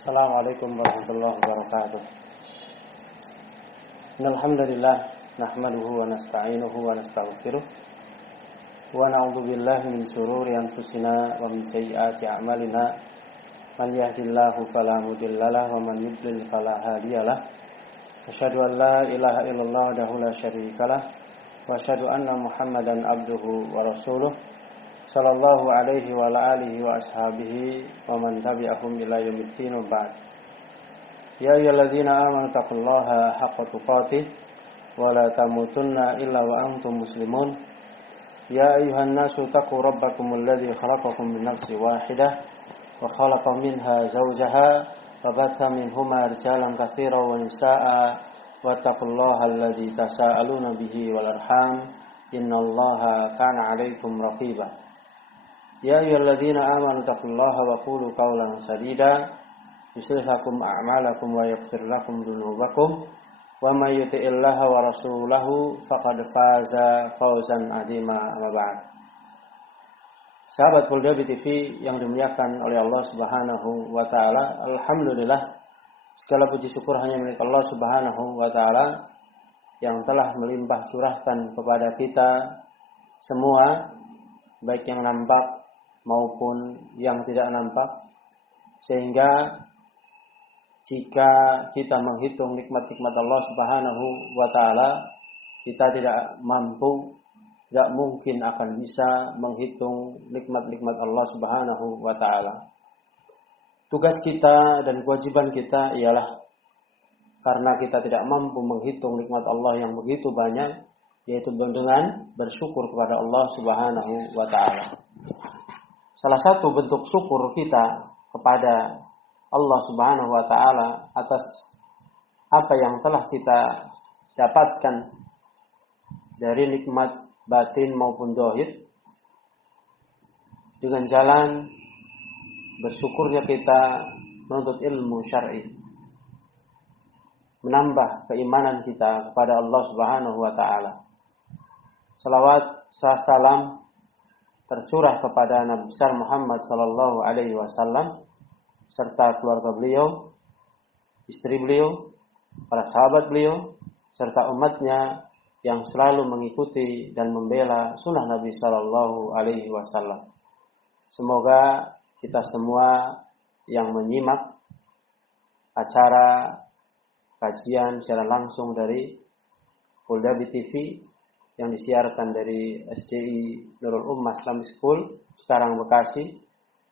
Assalamualaikum warahmatullahi wabarakatuh. Alhamdulillah nahmaduhu wa nasta'inuhu wa nastaghfiruh wa na'udzu billahi min shururi anfusina wa min sayyiati a'malina. Man yahdihillahu fala mudhillalah wa man yudlil fala hadiyalah. Asyhadu an la ilaha illallah wahdahu la syarikalah wa asyhadu anna Muhammadan abduhu wa rasuluh sallallahu alaihi wa ala alihi wa ashabihi wa man tabi'ahum ila yaumiddin wa ba'd. Ya ayyuhalladzina amanu taqullaha haqqa tuqatih wa la tamutunna illa wa antum muslimun. Ya ayyuhan nasu taqu rabbakumul ladzi khalaqakum min nafsin wahidah wa khalaqa minha zawjaha wa batha minhuma rijalan katsiran wa nisaa'a wattaqullaha alladzi tasaaluna bihi wal arham innallaha kana 'alaikum raqiba. Ya ayyuhalladzina amanu taqullaha wa qulu qawlan sadida yuslih lakum a'malakum wa yaghfir lakum dzunubakum wa may yuti'illaha wa rasulahu faqad faza fawzan 'azima. Amma ba'd. Sahabat Polda BTV yang dimuliakan oleh Allah Subhanahu wa taala, alhamdulillah segala puji syukur hanya milik Allah Subhanahu wa taala yang telah melimpah curahkan kepada kita semua, baik yang nampak maupun yang tidak nampak, sehingga jika kita menghitung nikmat-nikmat Allah Subhanahu wa taala, kita tidak mampu, tidak mungkin akan bisa menghitung nikmat-nikmat Allah Subhanahu wa taala. Tugas kita dan kewajiban kita ialah, karena kita tidak mampu menghitung nikmat Allah yang begitu banyak, yaitu dengan bersyukur kepada Allah Subhanahu wa taala. Salah satu bentuk syukur kita kepada Allah Subhanahu wa taala atas apa yang telah kita dapatkan dari nikmat batin maupun zahir, dengan jalan bersyukurnya kita menuntut ilmu syar'i, menambah keimanan kita kepada Allah Subhanahu wa taala. Salawat salam tercurah kepada Nabi besar Muhammad sallallahu alaihi wasallam serta keluarga beliau, istri beliau, para sahabat beliau, serta umatnya yang selalu mengikuti dan membela sunnah Nabi sallallahu alaihi wasallam. Semoga kita semua yang menyimak acara kajian secara langsung dari Polda BTV yang disiarkan dari SDI Nurul Ummah Islamic School Cikarang Bekasi,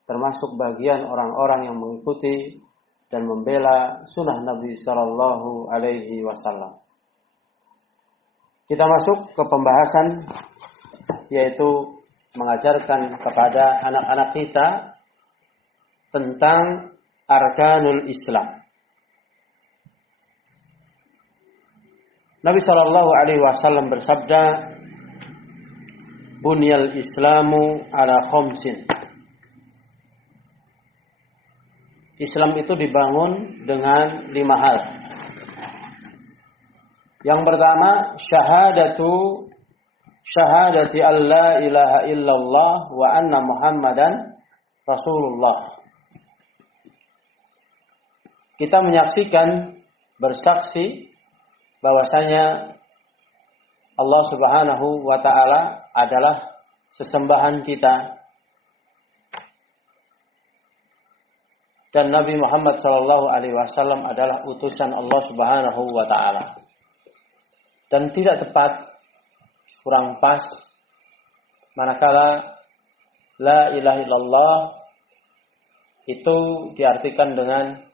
termasuk bagian orang-orang yang mengikuti dan membela sunnah Nabi sallallahu alaihi wasallam. Kita masuk ke pembahasan, yaitu mengajarkan kepada anak-anak kita tentang arkanul Islam. Nabi sallallahu alaihi wasallam bersabda, "Bunyal Islamu ala khamsin." Islam itu dibangun dengan 5 hal. Yang pertama, syahadati alla ilaha illallah wa anna Muhammadan Rasulullah. Kita menyaksikan, bersaksi bahwasanya Allah Subhanahu wa taala adalah sesembahan kita dan Nabi Muhammad sallallahu alaihi wasallam adalah utusan Allah Subhanahu wa taala. Dan tidak tepat, kurang pas manakala la ilaha illallah itu diartikan dengan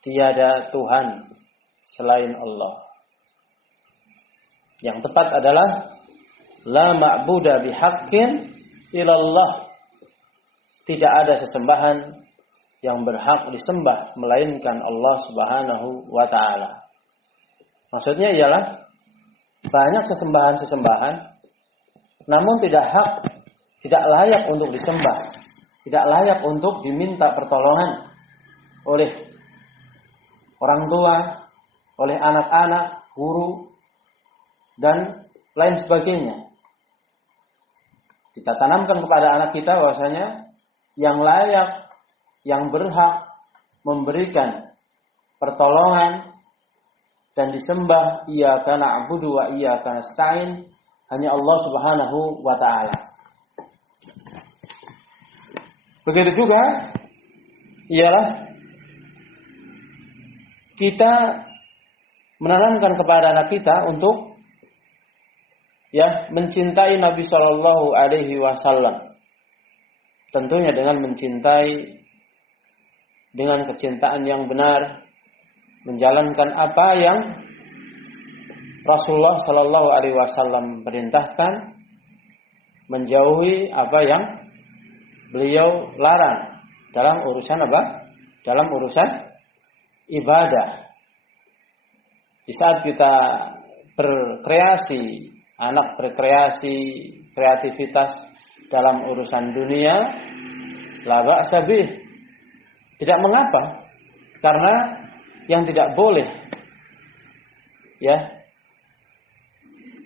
tiada Tuhan selain Allah. Yang tepat adalah la ma'buda bihaqqin illallah. Tidak ada sesembahan yang berhak disembah melainkan Allah Subhanahu wa taala. Maksudnya ialah banyak sesembahan-sesembahan, namun tidak layak untuk disembah, tidak layak untuk diminta pertolongan oleh orang tua, oleh anak-anak, guru, dan lain sebagainya. Kita tanamkan kepada anak kita bahwasanya yang layak, yang berhak memberikan pertolongan dan disembah iyyaka na'budu wa iyyaka nasta'in hanya Allah Subhanahu wa taala. Begitu juga ialah kita menanamkan kepada anak kita untuk mencintai Nabi Shallallahu Alaihi Wasallam. Tentunya dengan mencintai dengan kecintaan yang benar, menjalankan apa yang Rasulullah Shallallahu Alaihi Wasallam perintahkan, menjauhi apa yang beliau larang dalam urusan apa? Dalam urusan ibadah. Di saat kita berkreasi, anak berkreasi, kreativitas dalam urusan dunia, la ba'sa bih. Tidak mengapa, karena yang tidak boleh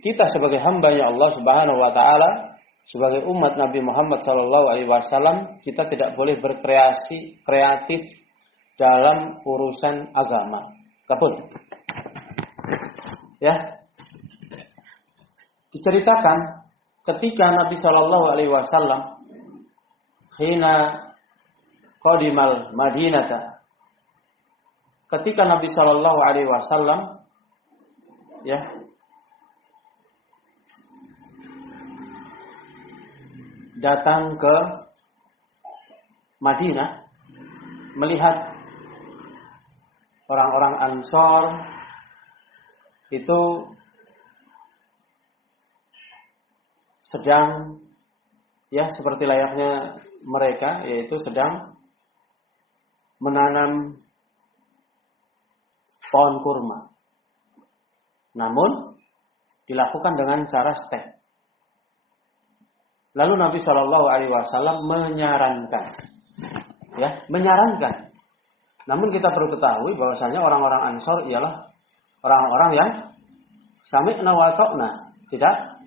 kita sebagai hamba-Nya Allah Subhanahu wa taala, sebagai umat Nabi Muhammad sallallahu alaihi wasallam, kita tidak boleh berkreasi kreatif dalam urusan agama. Kapun. Diceritakan ketika Nabi sallallahu alaihi wasallam hina qadimal Madinata, ketika Nabi sallallahu alaihi wasallam datang ke Madinah, melihat orang-orang Ansor itu sedang seperti layaknya mereka, yaitu sedang menanam pohon kurma. Namun dilakukan dengan cara step. Lalu Nabi Shallallahu Alaihi Wasallam menyarankan. Namun kita perlu ketahui bahwasanya orang-orang Ansor ialah orang-orang yang sami'na wa ta'na, tidak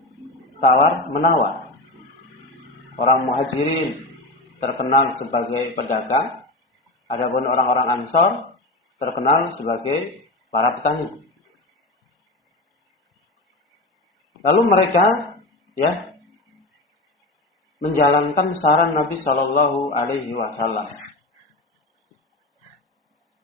tawar menawar. Orang Muhajirin terkenal sebagai pedagang, adapun orang-orang Ansor terkenal sebagai para petani. Lalu mereka menjalankan saran Nabi Shallallahu Alaihi Wasallam,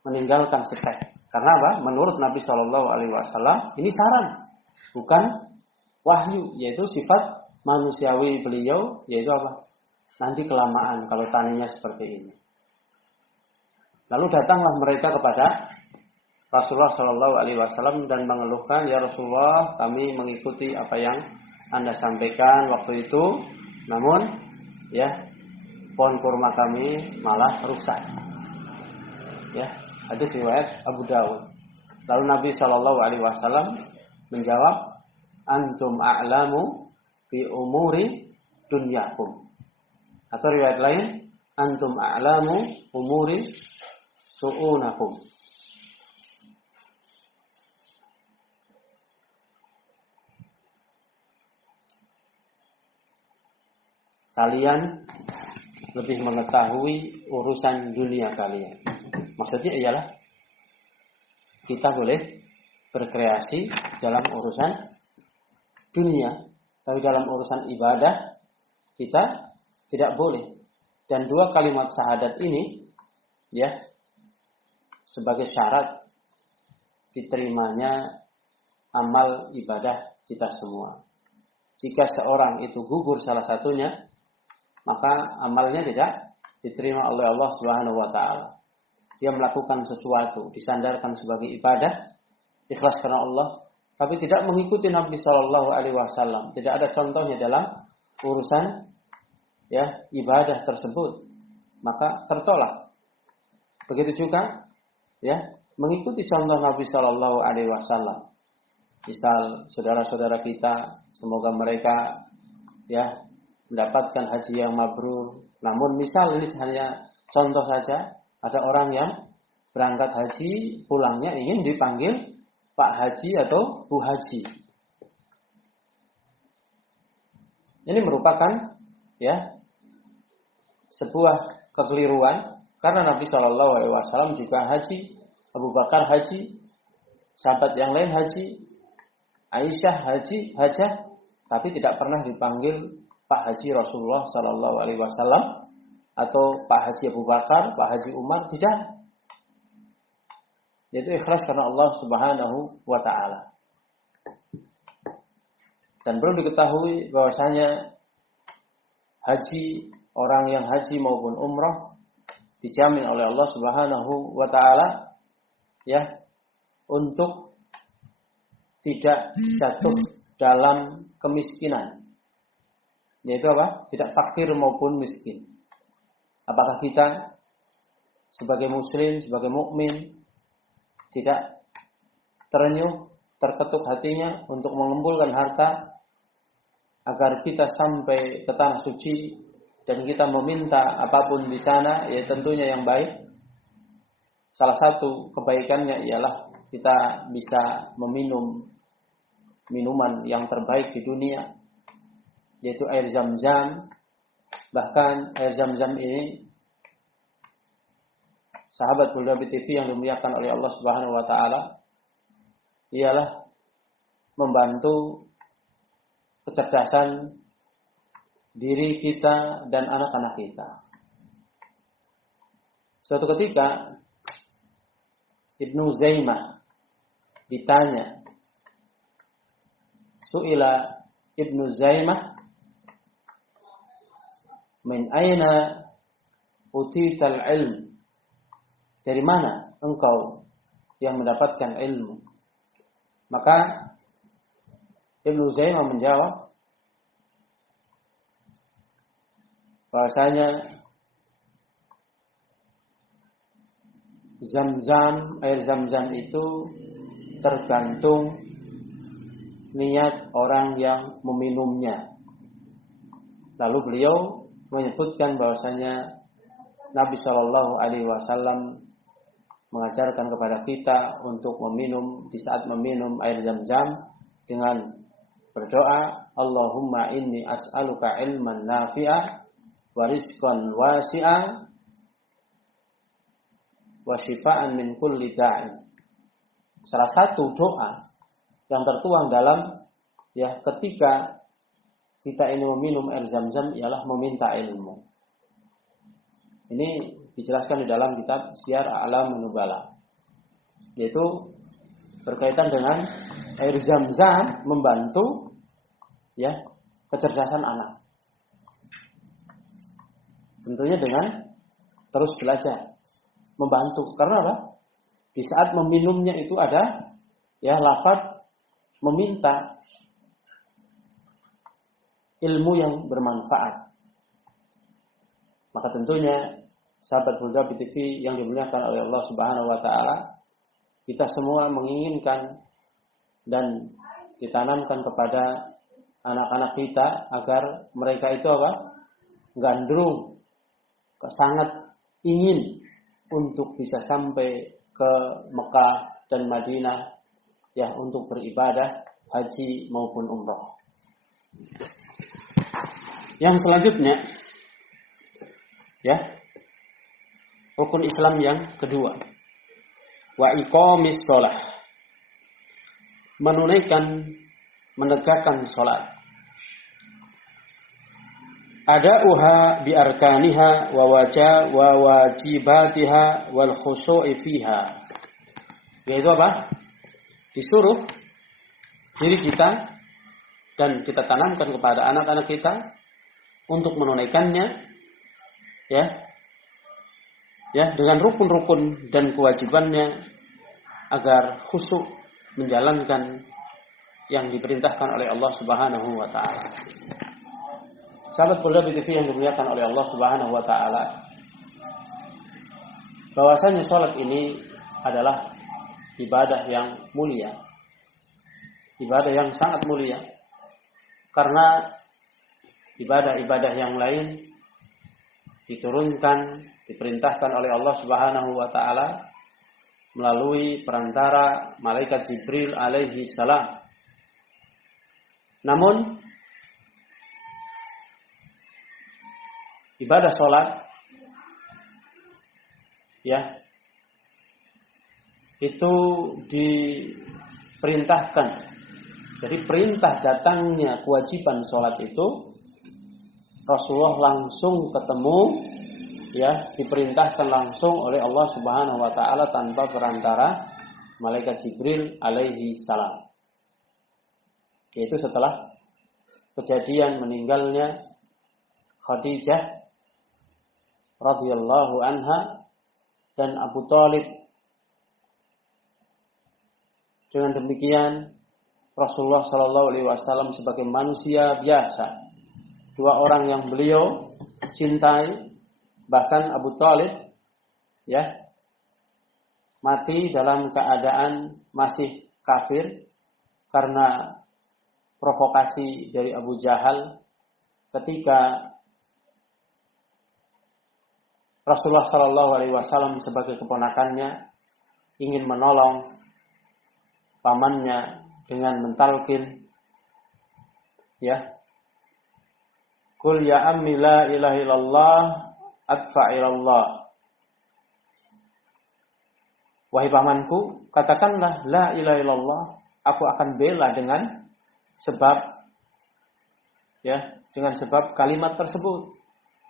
meninggalkan stek. Karena apa? Menurut Nabi Shallallahu Alaihi Wasallam ini saran, bukan wahyu, yaitu sifat manusiawi beliau, yaitu apa? Nanti kelamaan kalau taninya seperti ini. Lalu datanglah mereka kepada Rasulullah Shallallahu Alaihi Wasallam dan mengeluhkan, ya Rasulullah, kami mengikuti apa yang Anda sampaikan waktu itu, namun pohon kurma kami malah rusak. Hadis riwayat Abu Dawud. Lalu Nabi Shallallahu Alaihi Wasallam menjawab, antum a'lamu bi umuri dunyakum. Atau riwayat lain, antum a'lamu umuri su'unakum. Kalian lebih mengetahui urusan dunia kalian. Maksudnya ialah kita boleh berkreasi dalam urusan dunia, tapi dalam urusan ibadah kita tidak boleh. Dan dua kalimat syahadat ini sebagai syarat diterimanya amal ibadah kita semua. Jika seorang itu gugur salah satunya, maka amalnya tidak diterima oleh Allah Subhanahu wa taala. Dia melakukan sesuatu disandarkan sebagai ibadah, ikhlas karena Allah, tapi tidak mengikuti Nabi Shallallahu Alaihi Wasallam. Tidak ada contohnya dalam urusan ibadah tersebut, maka tertolak. Begitu juga mengikuti contoh Nabi Shallallahu Alaihi Wasallam. Misal saudara-saudara kita, semoga mereka mendapatkan haji yang mabrur. Namun misal ini hanya contoh saja, ada orang yang berangkat haji, pulangnya ingin dipanggil Pak Haji atau Bu Haji. Ini merupakan sebuah kekeliruan Karena Nabi Shallallahu Alaihi Wasallam juga haji, Abu Bakar haji, sahabat yang lain haji, Aisyah haji, hajah, tapi tidak pernah dipanggil Pak Haji Rasulullah Shallallahu Alaihi Wasallam atau Pak Haji Abu Bakar, Pak Haji Umar, tidak. Yaitu ikhlas karena Allah Subhanahu wa Ta'ala. Dan perlu diketahui bahwasanya haji, orang yang haji maupun umrah dijamin oleh Allah Subhanahu wa Ta'ala ya untuk tidak jatuh dalam kemiskinan. Yaitu apa? Tidak fakir maupun miskin. Apakah kita sebagai muslim, sebagai mukmin tidak terenyuh, terketuk hatinya untuk mengumpulkan harta agar kita sampai ke tanah suci dan kita meminta apapun di sana, ya tentunya yang baik. Salah satu kebaikannya ialah kita bisa meminum minuman yang terbaik di dunia, yaitu air Zam-Zam. Bahkan air Zam-Zam ini sahabat Bulla TV yang dimuliakan oleh Allah Subhanahu wa Ta'ala ialah membantu kecerdasan diri kita dan anak-anak kita. Suatu ketika Ibnu Zaimah ditanya, su'ila Ibnu Zaimah min aina utital ilm, dari mana engkau yang mendapatkan ilmu? Maka Ibnu Zaimah menjawab bahwasanya Zam-Zam, air Zam-Zam itu tergantung niat orang yang meminumnya. Lalu beliau menyebutkan bahwasanya Nabi Shallallahu Alaihi Wasallam mengajarkan kepada kita untuk meminum, di saat meminum air Zam-Zam dengan berdoa, Allahumma inni as'aluka ilman nafi'a wa rizqan wasi'a wa shifaan min kulli da'in. Salah satu doa yang tertuang dalam ketika kita ini meminum air Zam-Zam ialah meminta ilmu. Ini dijelaskan di dalam kitab Syiar A'lam Nubala, yaitu berkaitan dengan air Zam-Zam membantu kecerdasan anak. Tentunya dengan terus belajar, membantu. Karena apa? Di saat meminumnya itu ada lafaz meminta ilmu yang bermanfaat. Maka tentunya sahabat Bulla TV yang dimuliakan oleh Allah Subhanahu wa Ta'ala, kita semua menginginkan dan ditanamkan kepada anak-anak kita agar mereka itu gandrung, sangat ingin untuk bisa sampai ke Mekah dan Madinah untuk beribadah haji maupun umrah. Yang selanjutnya rukun Islam yang kedua, wa iqamis shalah, menegakkan salat. Ada'uha bi arkaniha wa wajibatiha wal khushu'i fiha. Yaitu apa? Disuruh diri kita dan kita tanamkan kepada anak-anak kita untuk menunaikannya dengan rukun-rukun dan kewajibannya agar khusyuk menjalankan yang diperintahkan oleh Allah Subhanahu wa Ta'ala. Sahabat Bulla TV yang dimuliakan oleh Allah Subhanahu wa Ta'ala, bahwasanya salat ini adalah ibadah yang mulia, ibadah yang sangat mulia, karena ibadah-ibadah yang lain diturunkan, diperintahkan oleh Allah Subhanahu wa Ta'ala melalui perantara malaikat Jibril alaihi salam. Namun ibadah sholat ya itu diperintahkan. Jadi perintah datangnya kewajiban sholat itu Rasulullah langsung ketemu, ya, diperintahkan langsung oleh Allah Subhanahu wa taala tanpa perantara malaikat Jibril alaihi salam. Yaitu setelah kejadian meninggalnya Khadijah radhiyallahu anha dan Abu Thalib. Dengan demikian Rasulullah sallallahu alaihi wasallam sebagai manusia biasa, dua orang yang beliau cintai, bahkan Abu Thalib ya mati dalam keadaan masih kafir karena provokasi dari Abu Jahal ketika Rasulullah sallallahu alaihi wasallam sebagai keponakannya ingin menolong pamannya dengan mentalkin, ya, Qul ya ammi la ilaha illallah adfa'ilallah. Wahai pamanku, katakanlah la ilaha illallah, aku akan bela dengan sebab, ya, dengan sebab kalimat tersebut.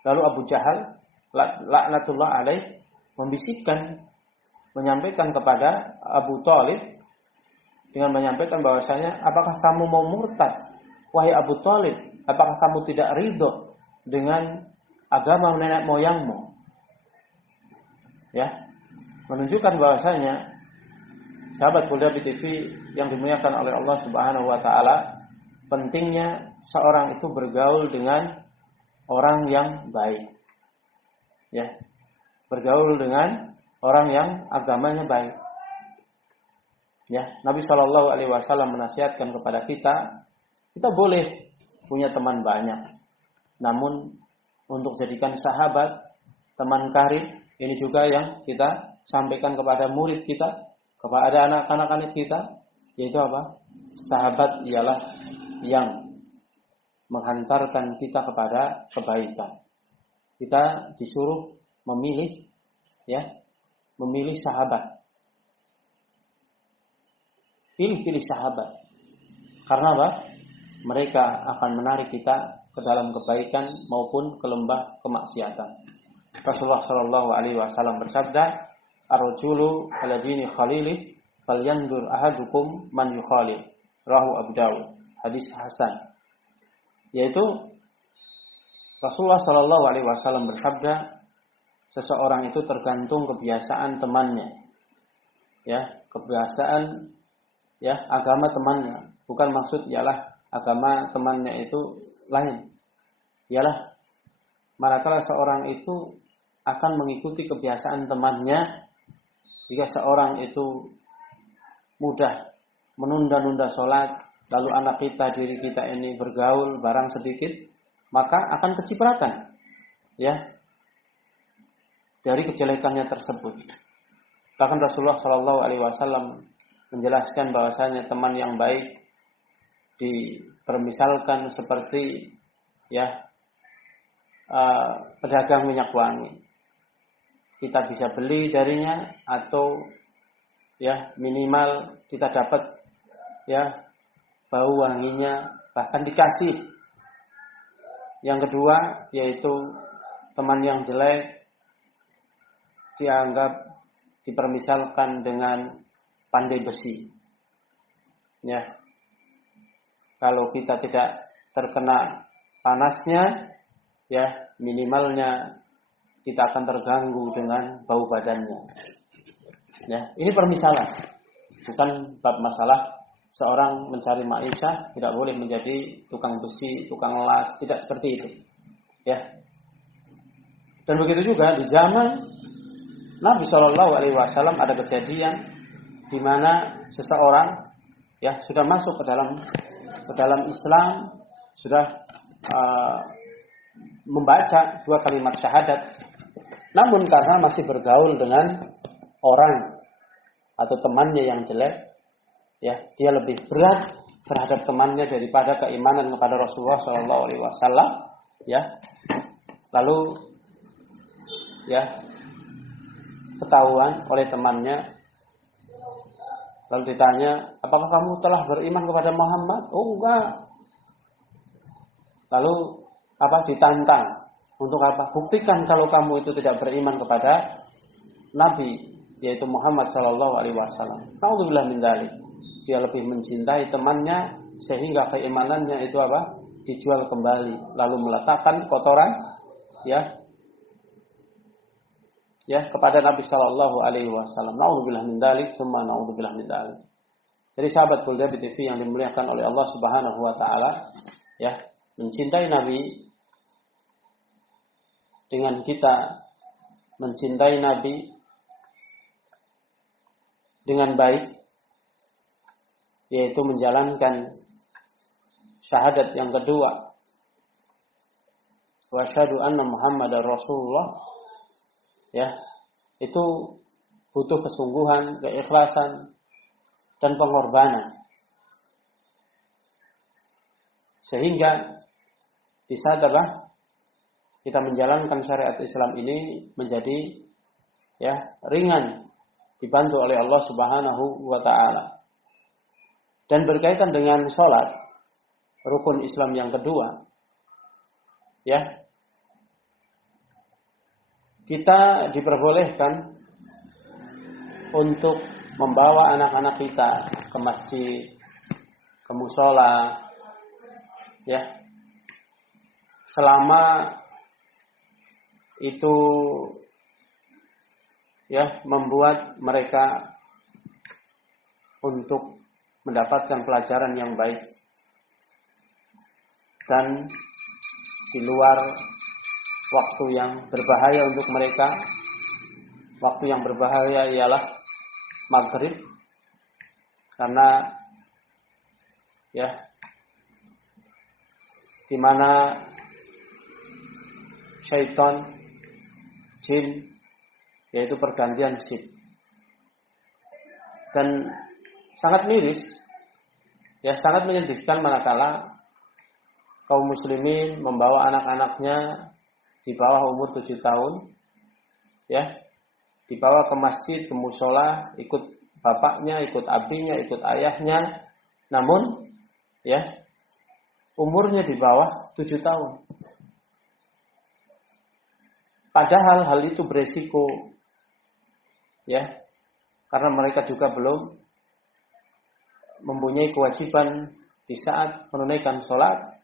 Lalu Abu Jahal laknatullah alaih membisikkan, menyampaikan kepada Abu Thalib dengan menyampaikan bahwasanya, apakah kamu mau murtad? Wahai Abu Thalib, apakah kamu tidak ridho dengan agama nenek moyangmu? Ya, menunjukkan bahwasanya sahabat Buldar di TV yang dimuliakan oleh Allah Subhanahu wa taala, pentingnya seorang itu bergaul dengan orang yang baik. Ya. Bergaul dengan orang yang agamanya baik. Ya, Nabi Shallallahu alaihi wasallam menasihatkan kepada kita boleh punya teman banyak. Namun untuk jadikan sahabat, teman karib, ini juga yang kita sampaikan kepada murid kita, kepada anak-anak kita, yaitu apa? Sahabat ialah yang menghantarkan kita kepada kebaikan. Kita disuruh memilih, ya, memilih sahabat. Pilih-pilih sahabat. Karena apa? Mereka akan menarik kita ke dalam kebaikan maupun ke lembah kemaksiatan. Rasulullah Shallallahu alaihi wasallam bersabda, "Ar-rajulu ala dini khalilih, falyandur ahadukum man yukhalil." Rawahu Abu Dawud. Hadis hasan. Yaitu Rasulullah Shallallahu alaihi wasallam bersabda, seseorang itu tergantung kebiasaan temannya. Ya, kebiasaan, ya, agama temannya. Bukan maksud ialah agama temannya itu lain. Ialah manakala seorang itu akan mengikuti kebiasaan temannya. Jika seorang itu mudah menunda-nunda sholat, lalu anak kita, diri kita ini bergaul barang sedikit, maka akan kecipratan, ya, dari kejelekannya tersebut. Bahkan Rasulullah Shallallahu alaihi wasallam menjelaskan bahwasanya teman yang baik dipermisalkan seperti, ya, pedagang minyak wangi. Kita bisa beli darinya atau, ya, minimal kita dapat, ya, bau wanginya, bahkan dikasih. Yang kedua yaitu teman yang jelek dianggap dipermisalkan dengan pandai besi. Ya. Kalau kita tidak terkena panasnya, ya, minimalnya kita akan terganggu dengan bau badannya. Ya, ini permisalan. Bukan bab masalah seorang mencari maisha, tidak boleh menjadi tukang besi, tukang las, tidak seperti itu. Ya. Dan begitu juga di zaman Nabi Shallallahu alaihi wasallam ada kejadian di mana seseorang, ya, sudah masuk ke dalam Islam, sudah membaca 2 kalimat syahadat, namun karena masih bergaul dengan orang atau temannya yang jelek, ya, dia lebih berat terhadap temannya daripada keimanan kepada Rasulullah Shallallahu alaihi wasallam, ya. Lalu, ya, ketahuan oleh temannya. Lalu ditanya, apakah kamu telah beriman kepada Muhammad? Oh enggak. Lalu ditantang. Untuk apa? Buktikan kalau kamu itu tidak beriman kepada Nabi, yaitu Muhammad Shallallahu Alaihi Wasallam. Naudzubillah min dzalik. Dia lebih mencintai temannya sehingga keimanannya itu dijual kembali, lalu meletakkan kotoran kepada Nabi Shallallahu Alaihi Wasallam. Naudzubillah min dzalik, tsumma naudzubillah min dzalik. Jadi sahabat Bulda BTV yang dimuliakan oleh Allah Subhanahu Wa Taala, mencintai Nabi dengan kita mencintai Nabi dengan baik, yaitu menjalankan syahadat yang kedua, wa asyhadu anna Muhammadar Rasulullah, itu butuh kesungguhan, keikhlasan, dan pengorbanan. Sehingga di saat kita menjalankan syariat Islam ini menjadi ringan, dibantu oleh Allah Subhanahu wa Ta'ala. Dan berkaitan dengan sholat, rukun Islam yang kedua, kita diperbolehkan untuk membawa anak-anak kita ke masjid, ke mushola, selama itu membuat mereka untuk mendapatkan pelajaran yang baik. Dan di luar waktu yang berbahaya untuk mereka, waktu yang berbahaya ialah maghrib, karena di mana syaitan, jin, yaitu pergantian shift. Dan sangat miris, sangat menyedihkan manakala kaum muslimin membawa anak-anaknya di bawah umur 7 tahun, dibawa ke masjid, ke mushola, ikut bapaknya, ikut abinya, ikut ayahnya, namun umurnya di bawah 7 tahun. Padahal hal itu beresiko, karena mereka juga belum mempunyai kewajiban di saat menunaikan sholat,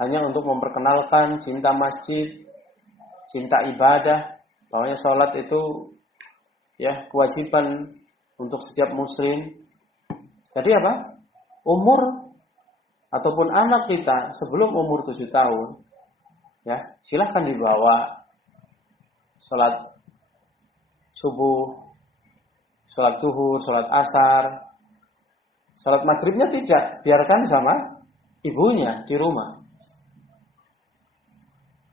hanya untuk memperkenalkan cinta masjid, cinta ibadah, bahwanya sholat itu kewajiban untuk setiap muslim. Jadi umur ataupun anak kita sebelum umur 7 tahun, silahkan dibawa sholat subuh, sholat zuhur, sholat asar. Sholat maghribnya tidak, biarkan sama ibunya di rumah.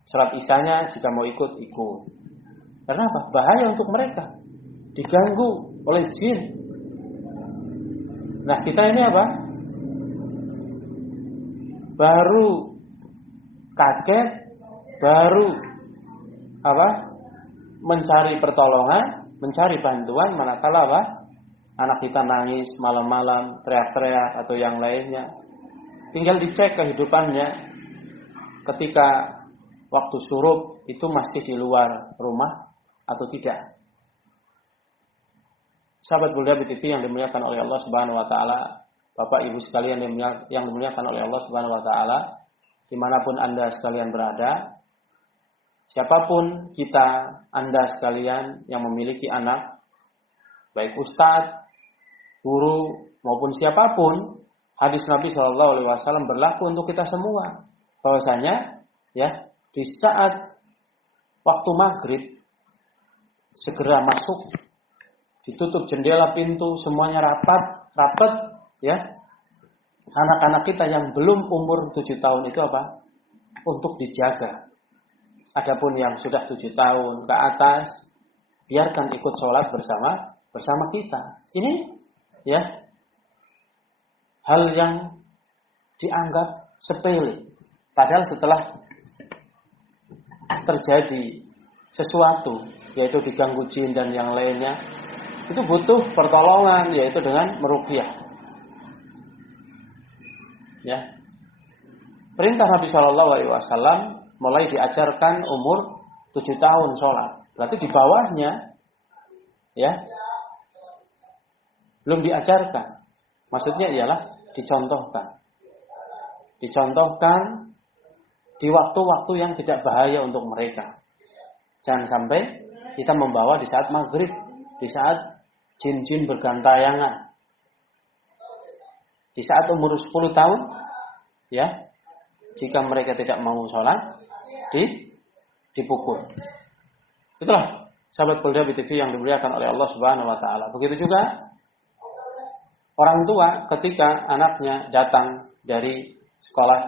Sholat isyanya jika mau ikut. Karena bahaya untuk mereka, diganggu oleh jin. Nah, kita ini baru kaget, baru mencari pertolongan, mencari bantuan manakala anak kita nangis malam-malam, teriak-teriak atau yang lainnya. Tinggal dicek kehidupannya ketika waktu syuruk itu masih di luar rumah atau tidak. Sahabat Bulda BTV yang dimuliakan oleh Allah Subhanahu wa Ta'ala, Bapak Ibu sekalian yang dimuliakan oleh Allah Subhanahu wa Ta'ala, dimanapun Anda sekalian berada, siapapun kita, Anda sekalian yang memiliki anak, baik ustadz, guru maupun siapapun, hadis Nabi Shallallahu Alaihi Wasallam berlaku untuk kita semua. Bahwasanya di saat waktu maghrib segera masuk, ditutup jendela, pintu, semuanya rapat, anak-anak kita yang belum umur 7 tahun itu untuk dijaga. Adapun yang sudah 7 tahun ke atas, biarkan ikut sholat bersama kita. Ini hal yang dianggap sepele. Padahal setelah terjadi sesuatu, yaitu diganggu jin dan yang lainnya, itu butuh pertolongan, yaitu dengan meruqyah. Ya. Perintah Nabi Shallallahu Alaihi Wasallam mulai diajarkan umur 7 tahun sholat. Berarti di bawahnya, ya, belum diajarkan. Maksudnya ialah dicontohkan. Dicontohkan di waktu-waktu yang tidak bahaya untuk mereka. Jangan sampai kita membawa di saat maghrib, di saat jin-jin bergantayangan. Di saat umur 10 tahun, ya, jika mereka tidak mau sholat, dipukul. Itulah sahabat Polda BTV yang dimuliakan oleh Allah Subhanahu wa taala. Begitu juga orang tua ketika anaknya datang dari sekolah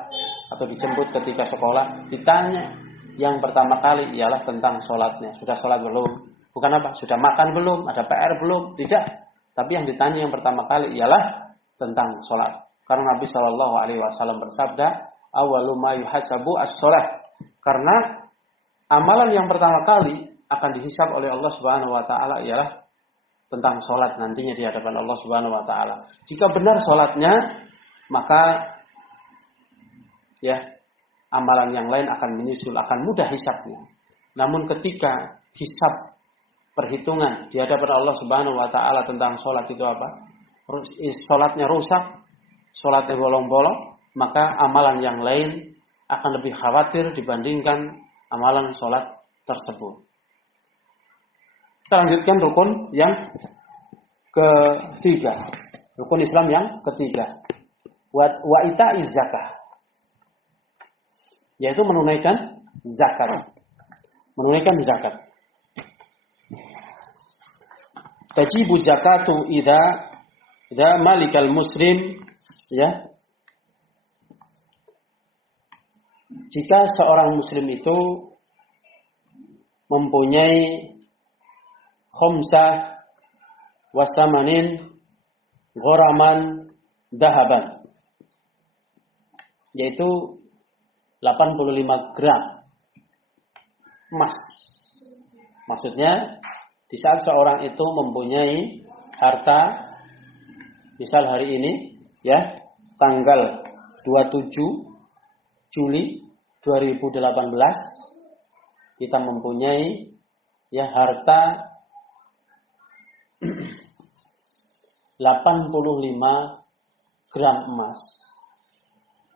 atau dijemput ketika sekolah, ditanya yang pertama kali ialah tentang sholatnya. Sudah sholat belum? Bukan apa? Sudah makan belum? Ada PR belum? Tidak. Tapi yang ditanya yang pertama kali ialah tentang sholat. Karena Nabi Shallallahu Alaihi Wasallam bersabda, awalu ma yuhasabu as-sholat. Karena amalan yang pertama kali akan dihisab oleh Allah Subhanahu wa taala ialah tentang sholat nantinya di hadapan Allah Subhanahu wa taala. Jika benar sholatnya, maka ya amalan yang lain akan menyusul, akan mudah hisabnya. Namun ketika hisab perhitungan di hadapan Allah Subhanahu wa taala tentang sholat itu apa? Sholatnya rusak, sholatnya bolong-bolong, maka amalan yang lain akan lebih khawatir dibandingkan amalan sholat tersebut. Kita lanjutkan rukun yang ketiga. Rukun Islam yang ketiga. Wa ita'iz zakah. Yaitu menunaikan zakat. Menunaikan zakat. Tajibu zakatu idza malikal muslim, ya. Jika seorang muslim itu mempunyai khumsah wasamanin gharaman dahaban, yaitu 85 gram emas. Maksudnya di saat seorang itu mempunyai harta, misal hari ini, ya, tanggal 27 Juli 2018, kita mempunyai, ya, harta 85 gram emas.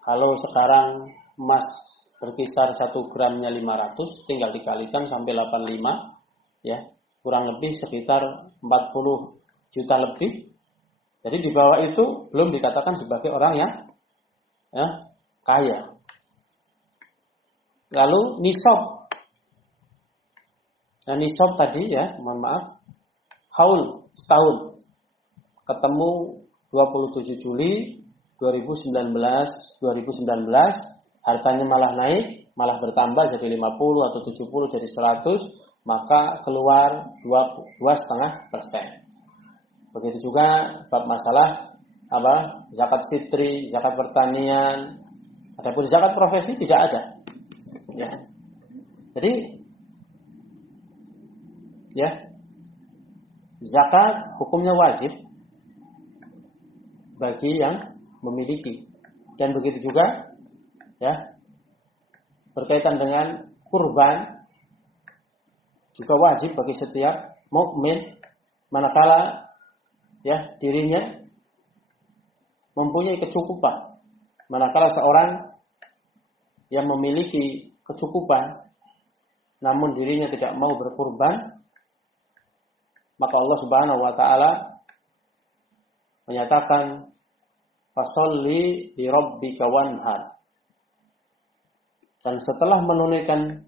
Kalau sekarang emas berkisar 1 gramnya 500, tinggal dikalikan sampai 85, ya, kurang lebih sekitar 40 juta lebih. Jadi di bawah itu belum dikatakan sebagai orang yang, ya, kaya. Lalu nisab. Nah, nisab tadi, ya, mohon maaf, haul setahun. Ketemu 27 Juli 2019, hartanya malah naik, malah bertambah jadi 50 atau 70 jadi 100, maka keluar 2,5%. Begitu juga bab masalah apa? Zakat fitri, zakat pertanian. Adapun zakat profesi tidak ada. Ya. Jadi, ya, zakat hukumnya wajib bagi yang memiliki. Dan begitu juga, ya, berkaitan dengan kurban juga wajib bagi setiap mukmin manakala, ya, dirinya mempunyai kecukupan. Manakala seorang yang memiliki kecukupan namun dirinya tidak mau berkurban, maka Allah Subhanahu wa taala menyatakan fasholli li rabbika wanhar. Dan setelah menunaikan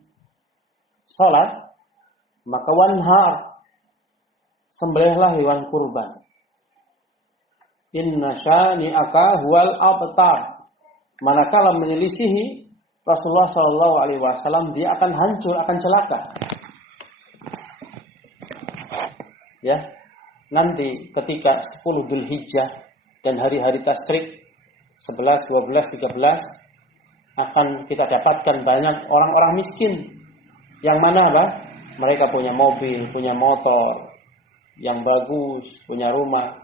salat, maka wanhar, sembelihlah hewan kurban. Inna syani'aka huwal abtar. Manakala menyelisihi Rasulullah Shallallahu Alaihi Wasallam, dia akan hancur, akan celaka. Ya, nanti ketika 10 Dzulhijjah dan hari-hari tasyrik 11, 12, 13 akan kita dapatkan banyak orang-orang miskin yang mana apa? mereka punya mobil, punya motor yang bagus, punya rumah.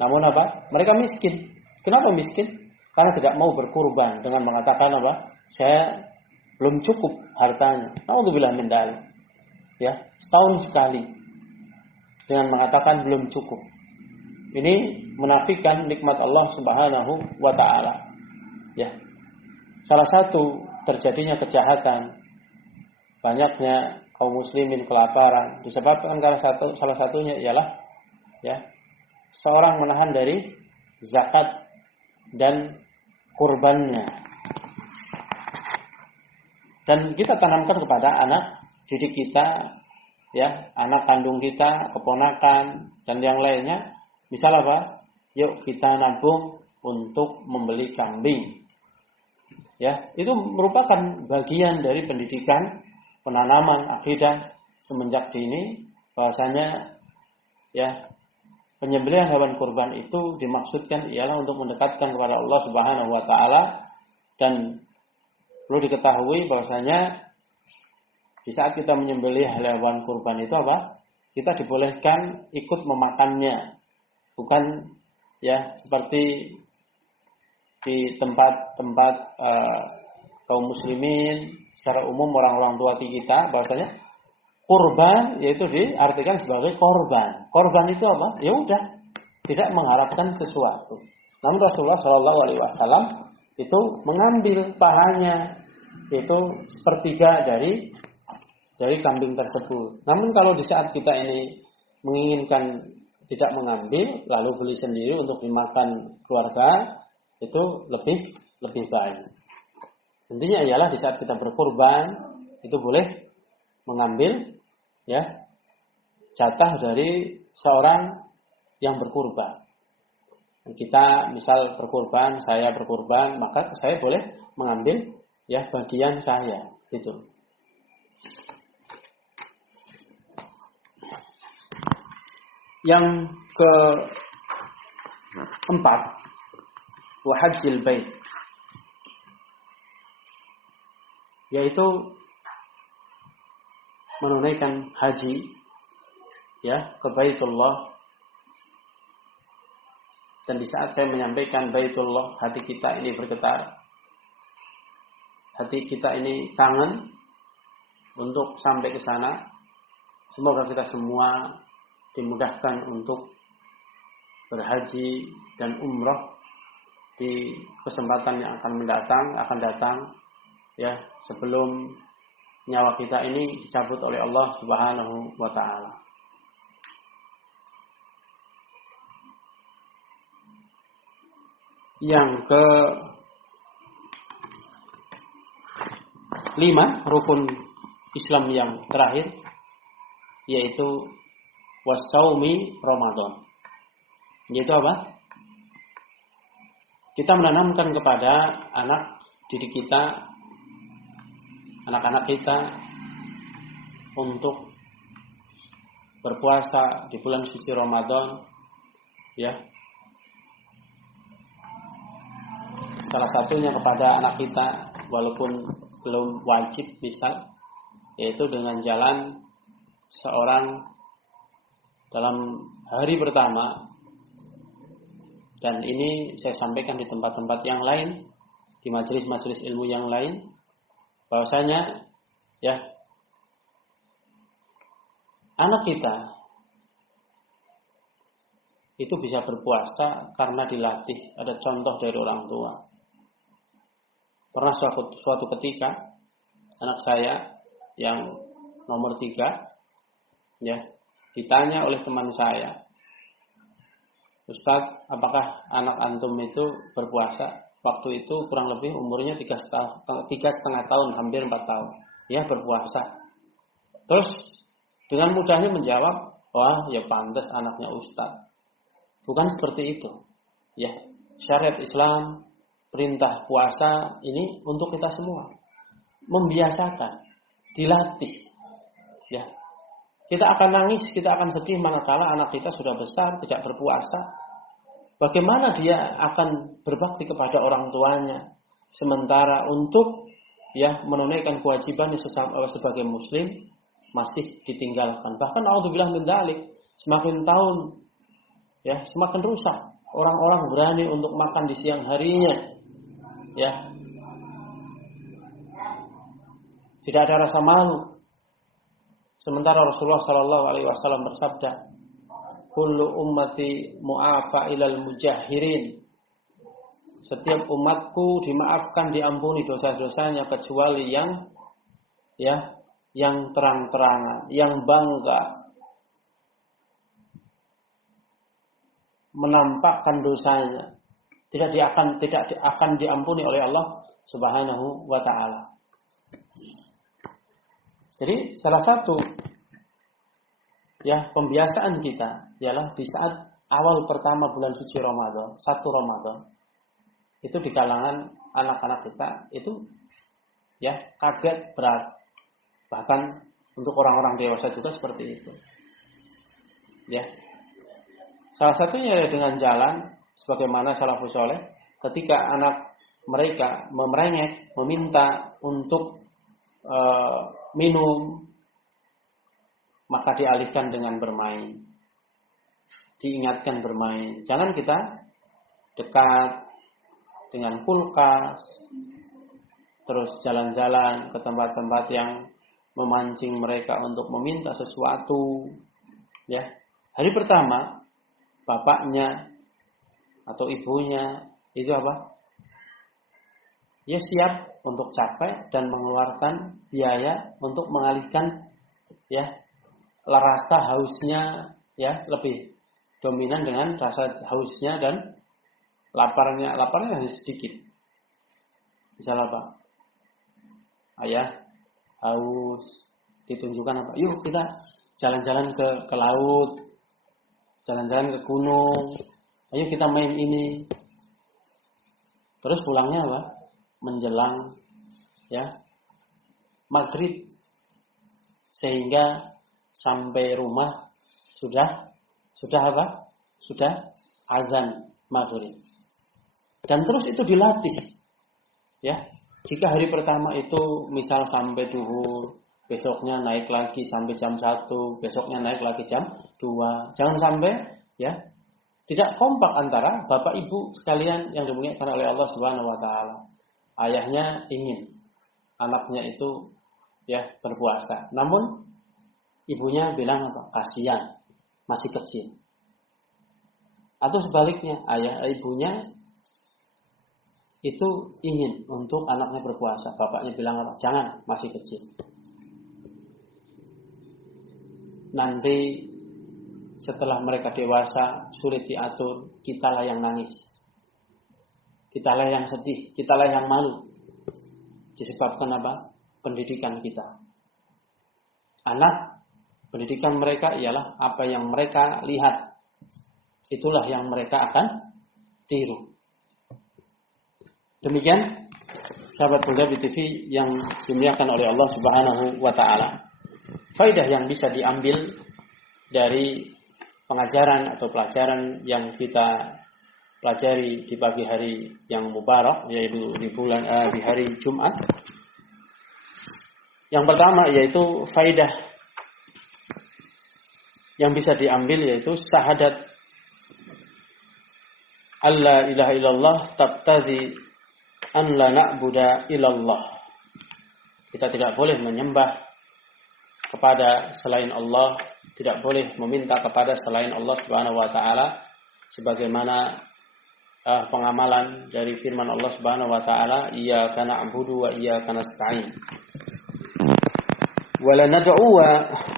Namun apa? Mereka miskin. Kenapa miskin? Karena tidak mau berkurban dengan mengatakan apa? Saya belum cukup hartanya. Naudzubillah min dzalik. Ya, setahun sekali dengan mengatakan belum cukup. Ini menafikan nikmat Allah Subhanahu wa taala. Ya. Salah satu terjadinya kejahatan, banyaknya kaum muslimin kelaparan disebabkan karena salah satunya ialah ya, seorang menahan dari zakat dan kurbannya. Dan kita tanamkan kepada anak didik kita, ya, anak kandung kita, keponakan dan yang lainnya. Misal apa? Yuk kita nabung untuk membeli kambing. Ya, itu merupakan bagian dari pendidikan, penanaman akidah semenjak dini bahwasanya ya, penyembelihan hewan kurban itu dimaksudkan ialah untuk mendekatkan kepada Allah Subhanahu wa taala, dan perlu diketahui bahwasanya di saat kita menyembelih hewan kurban itu apa? Kita dibolehkan ikut memakannya. Bukan ya seperti di tempat-tempat kaum muslimin secara umum, orang-orang tua kita bahwasanya kurban yaitu diartikan sebagai korban. Korban itu apa? Ya udah, tidak mengharapkan sesuatu. Namun Rasulullah Shallallahu Alaihi Wasallam itu mengambil pahanya, itu sepertiga dari kambing tersebut. Namun kalau di saat kita ini menginginkan tidak mengambil, lalu beli sendiri untuk dimakan keluarga, itu lebih baik. Intinya ialah di saat kita berkurban itu boleh mengambil ya jatah dari seorang yang berkurban. Kita misal berkurban, saya berkurban, maka saya boleh mengambil ya bagian saya itu. Yang keempat, wa hajjil bait, yaitu menunaikan haji ya ke Baitullah. Dan di saat saya menyampaikan Baitullah, hati kita ini bergetar, hati kita ini kangen untuk sampai ke sana. Semoga kita semua dimudahkan untuk berhaji dan umrah di kesempatan yang akan datang ya, sebelum nyawa kita ini dicabut oleh Allah Subhanahu wa taala. Yang ke-5 rukun Islam yang terakhir, yaitu wasaumi Ramadan. Yaitu apa? Kita menanamkan kepada anak didik kita, anak-anak kita untuk berpuasa di bulan suci Ramadan ya. Salah satunya kepada anak kita walaupun belum wajib bisa, yaitu dengan jalan seorang dalam hari pertama. Dan ini saya sampaikan di tempat-tempat yang lain, di majelis-majelis ilmu yang lain, bahwasanya ya anak kita itu bisa berpuasa karena dilatih, ada contoh dari orang tua. Pernah suatu ketika anak saya yang nomor 3 ya ditanya oleh teman saya, Ustaz, apakah anak antum itu berpuasa? Waktu itu kurang lebih umurnya 3,5 tahun, hampir 4 tahun. Ya, berpuasa. Terus dengan mudahnya menjawab, wah ya pantas anaknya Ustaz. Bukan seperti itu. Ya, syariat Islam, perintah puasa ini untuk kita semua. Membiasakan, dilatih. Ya. Kita akan nangis, kita akan sedih manakala anak kita sudah besar, tidak berpuasa. Bagaimana dia akan berbakti kepada orang tuanya, sementara untuk ya menunaikan kewajiban sebagai muslim, masih ditinggalkan. Bahkan naudzubillah min dzalik, semakin tahun ya semakin rusak. Orang-orang berani untuk makan di siang harinya. Ya. Tidak ada rasa malu. Sementara Rasulullah sallallahu alaihi wasallam bersabda, "Kullu ummati mu'afa ilal mujahirin." Setiap umatku dimaafkan, diampuni dosa-dosanya kecuali yang terang-terangan, yang bangga menampakkan dosanya, tidak akan diampuni oleh Allah Subhanahu wa taala. Jadi salah satu pembiasaan kita ialah di saat awal pertama bulan suci Ramadan, 1 Ramadan, itu di kalangan anak-anak kita itu kaget berat. Bahkan untuk orang-orang dewasa juga seperti itu. Ya. Salah satunya dengan jalan sebagaimana salafus saleh ketika anak mereka memerengek, meminta untuk minum, maka dialihkan dengan bermain. Diingatkan bermain. Jangan kita dekat dengan kulkas, terus jalan-jalan ke tempat-tempat yang memancing mereka untuk meminta sesuatu. Ya. Hari pertama, bapaknya atau ibunya itu apa? Ya siap untuk capek dan mengeluarkan biaya untuk mengalihkan rasa hausnya lebih dominan dengan rasa hausnya dan laparnya hanya sedikit. Misalnya apa? Ayah haus, ditunjukkan apa? Yuk kita jalan-jalan ke laut, jalan-jalan ke gunung. Ayo kita main ini. Terus pulangnya apa? Menjelang maghrib, sehingga sampai rumah sudah apa? Sudah azan maghrib. Dan terus itu dilatih. Ya. Jika hari pertama itu misal sampai duhur, besoknya naik lagi sampai jam 1, besoknya naik lagi jam 2. Jangan sampai tidak kompak antara bapak ibu sekalian yang dimuliakan oleh Allah Subhanahu wa taala. Ayahnya ingin anaknya itu berpuasa. Namun ibunya bilang apa? Kasihan, masih kecil. Atau sebaliknya, ibunya itu ingin untuk anaknya berpuasa. Bapaknya bilang apa? Jangan, masih kecil. Nanti setelah mereka dewasa, sulit diatur, kitalah yang nangis. Kitalah yang sedih, kitalah yang malu. Disebabkan apa? Pendidikan kita. Anak, pendidikan mereka ialah apa yang mereka lihat. Itulah yang mereka akan tiru. Demikian sahabat Bulla BTV yang dimuliakan oleh Allah Subhanahu wa taala. Faedah yang bisa diambil dari pengajaran atau pelajaran yang kita pelajari di pagi hari yang mubarak, yaitu di hari Jumat. Yang pertama yaitu faedah yang bisa diambil yaitu syahadat alla ilaha illallah tabtadi an la na'buda illallah. Kita tidak boleh menyembah kepada selain Allah, tidak boleh meminta kepada selain Allah Subhanahu wa taala sebagaimana pengamalan dari firman Allah Subhanahu wa taala, iyyaka na'budu wa iyyaka nasta'in. Wa la nad'u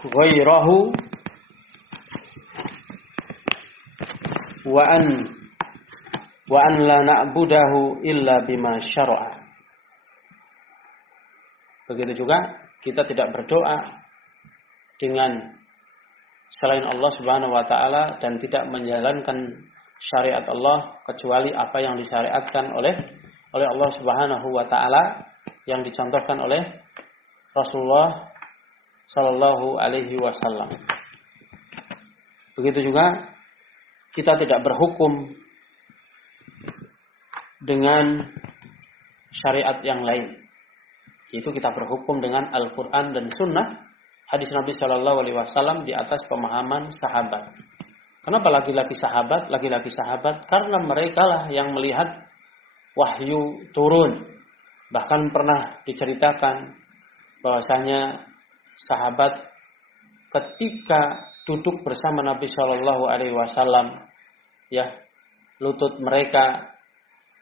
ghairahu wa an la na'budahu illa bima syara'a. Begitu juga kita tidak berdoa dengan selain Allah Subhanahu wa taala dan tidak menjalankan syariat Allah kecuali apa yang disyariatkan oleh Allah Subhanahu wa taala yang dicontohkan oleh Rasulullah sallallahu alaihi wasallam. Begitu juga kita tidak berhukum dengan syariat yang lain. Yaitu kita berhukum dengan Al-Quran dan Sunnah hadis Nabi Shallallahu Alaihi Wasallam di atas pemahaman sahabat. Kenapa laki-laki sahabat? Laki-laki sahabat karena mereka lah yang melihat wahyu turun. Bahkan pernah diceritakan bahwasanya sahabat ketika duduk bersama Nabi Shallallahu Alaihi Wasallam, ya, lutut mereka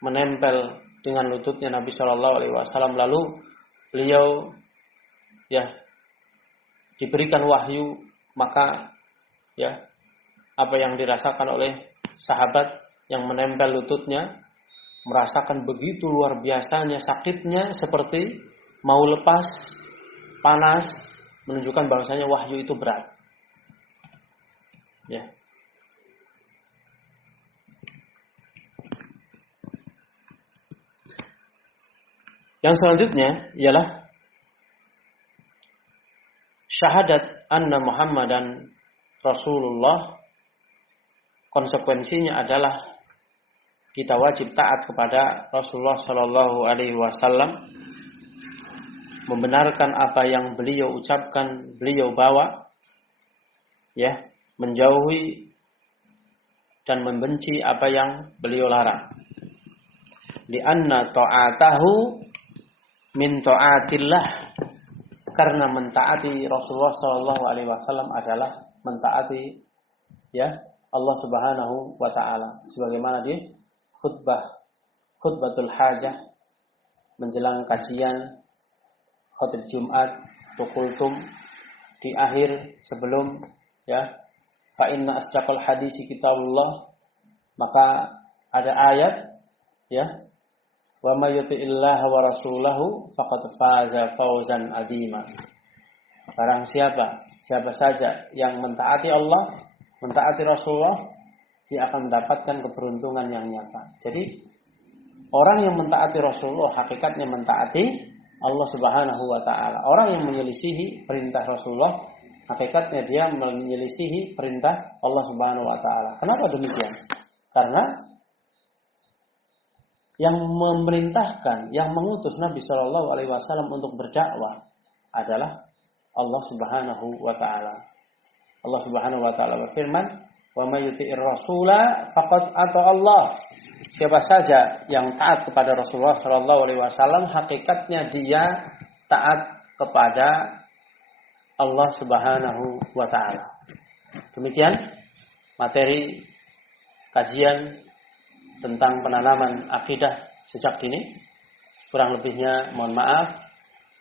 menempel dengan lututnya Nabi Shallallahu Alaihi Wasallam, lalu beliau, ya, diberikan wahyu, maka, ya, apa yang dirasakan oleh sahabat yang menempel lututnya, merasakan begitu luar biasanya sakitnya, seperti mau lepas, panas, menunjukkan bahwasanya wahyu itu berat. Ya. Yang selanjutnya ialah syahadat anna Muhammadan Rasulullah. Konsekuensinya adalah kita wajib taat kepada Rasulullah Shallallahu Alaihi Wasallam, membenarkan apa yang beliau ucapkan, beliau bawa, ya, menjauhi dan membenci apa yang beliau larang. Lianna ta'atahu min ta'atillah, karena mentaati Rasulullah Shallallahu Alaihi Wasallam adalah mentaati, ya, Allah Subhanahu wa Ta'ala, sebagaimana di khutbatul hajah, menjelang kajian khutbah Jumat, tukultum, di akhir sebelum, ya, fa inna asdaqal hadisi kitabullah, maka ada ayat, ya, wa may yuti'illaha wa rasulahu faqad faza fawzan azima. Barang siapa saja yang mentaati Allah, mentaati Rasulullah, dia akan mendapatkan keberuntungan yang nyata. Jadi orang yang mentaati Rasulullah hakikatnya mentaati Allah Subhanahu wa Ta'ala. Orang yang menyelisihi perintah Rasulullah hakikatnya dia menyelisihi perintah Allah Subhanahu wa Ta'ala. Kenapa demikian? Karena yang memerintahkan, yang mengutus Nabi Shallallahu Alaihi Wasallam untuk berdakwah adalah Allah Subhanahu wa Ta'ala. Allah Subhanahu wa Ta'ala berfirman, "Wa may yuti'ir rasula faqad ata Allah." Siapa saja yang taat kepada Rasulullah Shallallahu Alaihi Wasallam, hakikatnya dia taat kepada Allah Subhanahu wa Ta'ala. Demikian materi kajian tentang penanaman akidah sejak dini. Kurang lebihnya mohon maaf.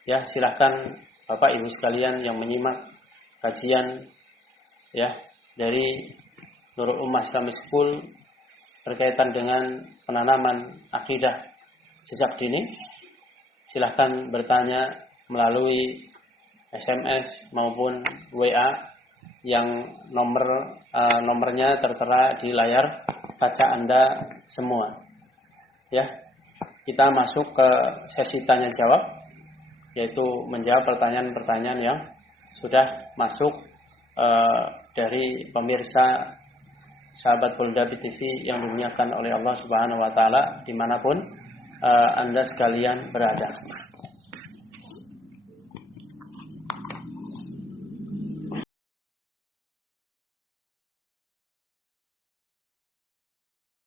Ya, silakan Bapak Ibu sekalian yang menyimak kajian, ya, dari Nurul Ummah Islamic School berkaitan dengan penanaman akidah sejak dini, silahkan bertanya melalui SMS maupun WA yang nomornya tertera di layar kaca Anda semua. Ya, kita masuk ke sesi tanya jawab, yaitu menjawab pertanyaan-pertanyaan yang sudah masuk dari pemirsa sahabat Polda TV yang dimuliakan oleh Allah Subhanahu wa Ta'ala dimanapun Anda sekalian berada.